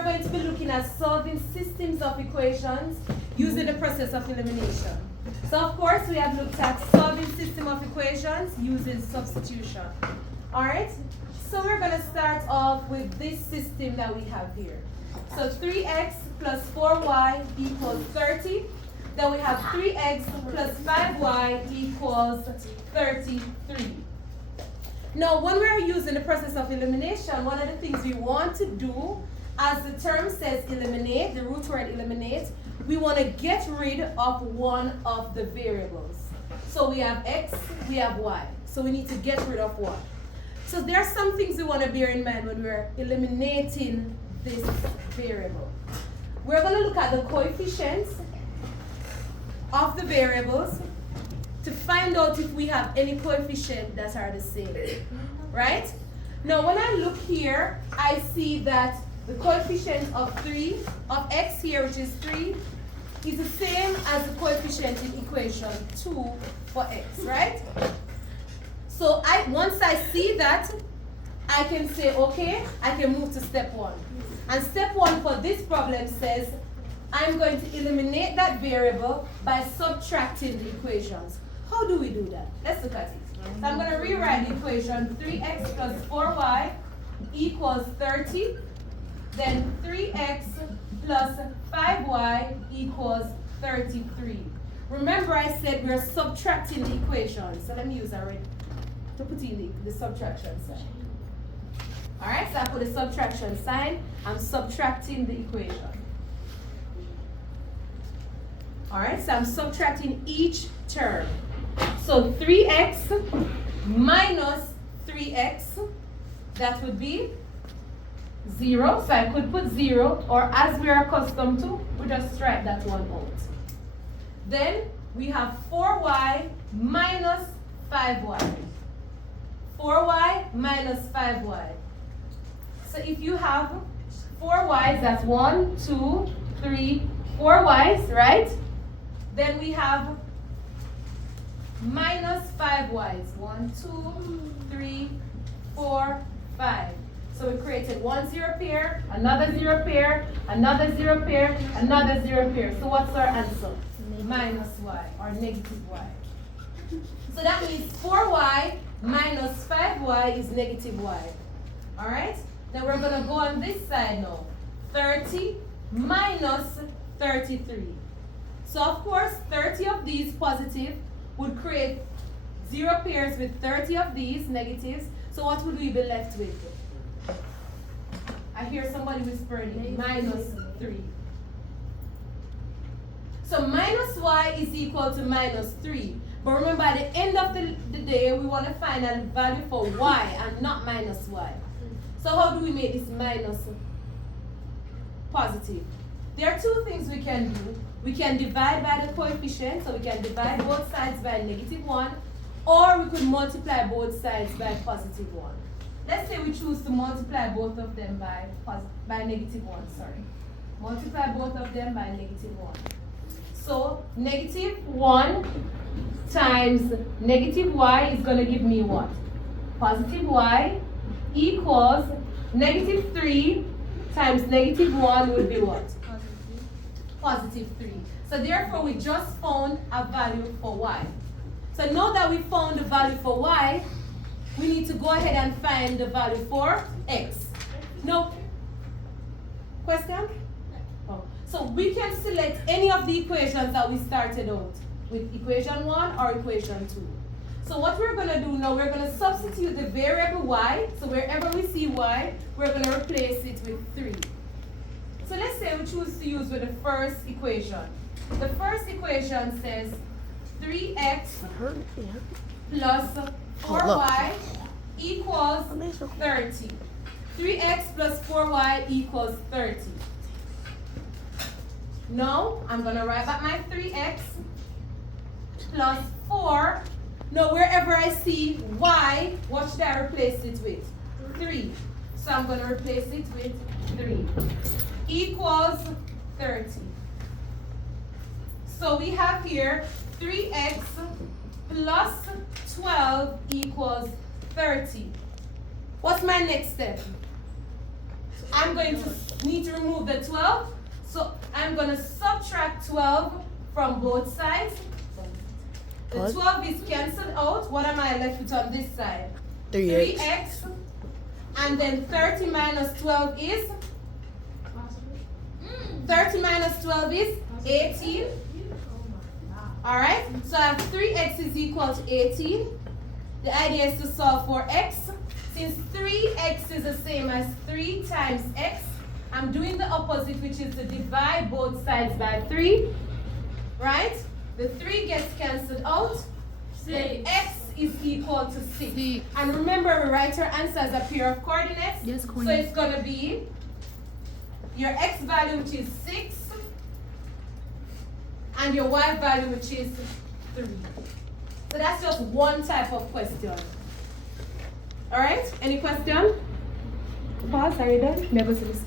are going to be looking at solving systems of equations using the process of elimination. So of course, we have looked at solving system of equations using substitution. All right? So we're going to start off with this system that we have here. So 3x plus 4y equals 30. Then we have 3x plus 5y equals 33. Now, when we're using the process of elimination, one of the things we want to do, as the term says eliminate, the root word eliminate, we want to get rid of one of the variables. So we have x, we have y. So we need to get rid of one. So there are some things we want to bear in mind when we're eliminating this variable. We're going to look at the coefficients of the variables to find out if we have any coefficient that are the same, right? Now when I look here, I see that the coefficient of x here, which is 3, is the same as the coefficient in equation 2 for x, right? So once I see that, I can say, okay, I can move to step 1. And step 1 for this problem says, I'm going to eliminate that variable by subtracting the equations. How do we do that? Let's look at it. So I'm going to rewrite the equation 3x plus 4y equals 30. Then 3x plus 5y equals 33. Remember I said we're subtracting the equations. So let me use already to put in the subtraction sign. Alright, so I put the subtraction sign. I'm subtracting the equation. Alright, so I'm subtracting each term. So 3x minus 3x, that would be 0. So I could put 0, or as we are accustomed to, we just strike that one out. Then we have 4y minus 5y. 4y minus 5y. So if you have 4 y's, that's 1, 2, 3, 4 y's, right? Then we have minus 5 y's. 1, 2, 3, 4, 5. So we created 1 0 pair, another 0 pair, another 0 pair, another 0 pair. So what's our answer? Minus y, or negative y. So that means 4y minus 5y is negative y. Alright? Now we're going to go on this side now. 30 minus 33. So of course, 30 of these positive would create 0 pairs with 30 of these negatives. So what would we be left with? I hear somebody whispering minus 3. So minus y is equal to minus 3. But remember, at the end of the day, we want to find a value for y and not minus y. So how do we make this minus positive? There are two things we can do. We can divide by the coefficient, so we can divide both sides by negative 1, or we could multiply both sides by positive 1. Let's say we choose to multiply both of them by negative 1, sorry. Multiply both of them by negative 1. So negative 1 times negative y is going to give me what? Positive y equals negative 3 times negative 1 would be what? Positive 3. So therefore we just found a value for y. So now that we found the value for y, we need to go ahead and find the value for x. No? Question? Oh. So we can select any of the equations that we started out with, equation 1 or equation 2. So what we're going to do now, we're going to substitute the variable y. So wherever we see y, we're going to replace it with 3. So let's say we choose to use with the first equation. The first equation says 3x plus 4y equals 30. 3x plus 4y equals 30. Now, I'm going to write back my 3x plus 4. Now, wherever I see y, what should I replace it with? 3. So I'm going to replace it with 3. Equals 30. So we have here 3x plus 12 equals 30. What's my next step? I'm going to need to remove remove the 12. So I'm going to subtract 12 from both sides. The 12 is cancelled out. What am I left with on this side? 3x. And then 30 minus 12 is? 30 minus 12 is 18. Alright, so I have 3x is equal to 18. The idea is to solve for x. Since 3x is the same as 3 times x, I'm doing the opposite, which is to divide both sides by 3. Right? The 3 gets cancelled out. Then x is equal to 6. And remember, we write our answer as a pair of coordinates. Yes, Queen. So it's going to be your x value, which is 6, and your y value, which is 3. So that's just one type of question. Alright? Any question? Pause, are you done? Never see this.